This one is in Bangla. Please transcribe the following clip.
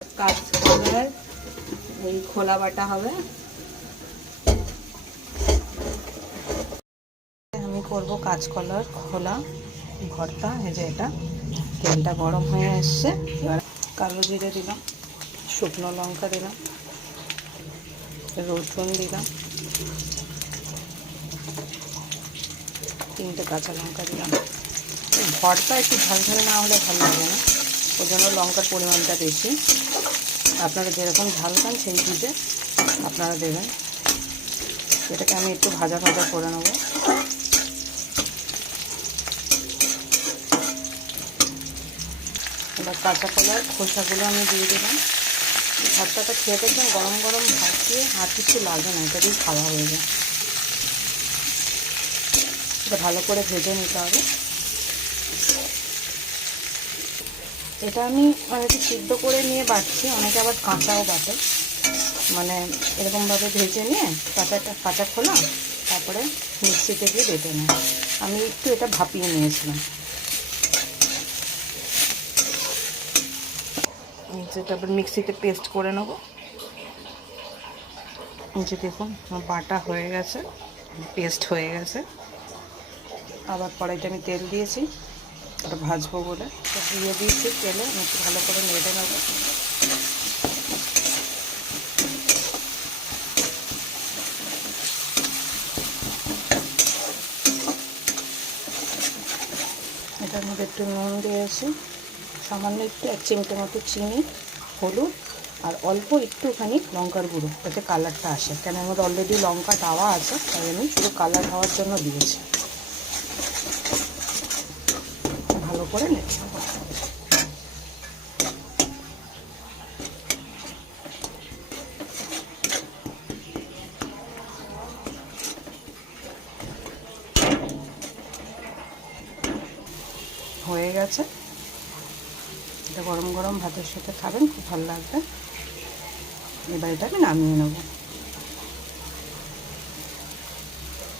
কাঁচকলার এই খোলা বাটা হবে। আমি করব কাঁচকলার খোলা ভর্তা। এই যে এটা, তেলটা গরম হয়ে এসছে। এবার কালো জিরে দিলাম, শুকনো লঙ্কা দিলাম, রসুন দিলাম, 3টে কাঁচা লঙ্কা দিলাম। ভর্তা একটু ঝাল ঝাল না হলে ভালো লাগে না, ওই জন্য লঙ্কার পরিমাণটা বেশি। আপনারা যেরকম ঝাল খান সেই বুঝে আপনারা দেবেন। এটাকে আমি একটু ভাজা ভাজা করে নেব। এবার কাঁচা কলার খোসাগুলো আমি দিয়ে দিলাম। ভর্তাটা খেয়ে দেখবেন গরম গরম ভাত দিয়ে হাত কিছু লাগে না, এটা দিয়ে খাওয়া হয়ে যায়। এটা ভালো করে ভেজে নিতে হবে। এটা আমি একটু সিদ্ধ করে নিয়ে বাটছি, অনেকে আবার কাঁচাও বাটে। এরকমভাবে ভেজে নিয়ে কাঁচা খোলা তারপরে মিক্সিতে গিয়ে বেটে নেয়। আমি একটু এটা ভাপিয়ে নিয়েছিলাম। তারপর মিক্সিতে পেস্ট করে নেব। যে দেখুন বাটা হয়ে গেছে, পেস্ট হয়ে গেছে। আবার কড়াইতে আমি তেল দিয়েছি, ওটা ভাজবো বলে দিয়ে দিয়েছি তেলে। আমি একটু ভালো করে নেড়ে নেব। এটার মধ্যে একটু নুন দিয়েছি, সামান্য একটু 1 চিমটে মতো চিনি, হলুদ আর অল্প একটুখানি লঙ্কার গুঁড়ো, যাতে কালারটা আসে। কেন এর মধ্যে অলরেডি লঙ্কা দেওয়া আছে, তাই আমি শুধু কালার হওয়ার জন্য দিয়েছি। ভালো করে নেড়ে নেব। হয়ে গেছে। এটা গরম গরম ভাতের সাথে খাবেন, খুব ভালো লাগবে। এবার এটা আমি নামিয়ে নেব।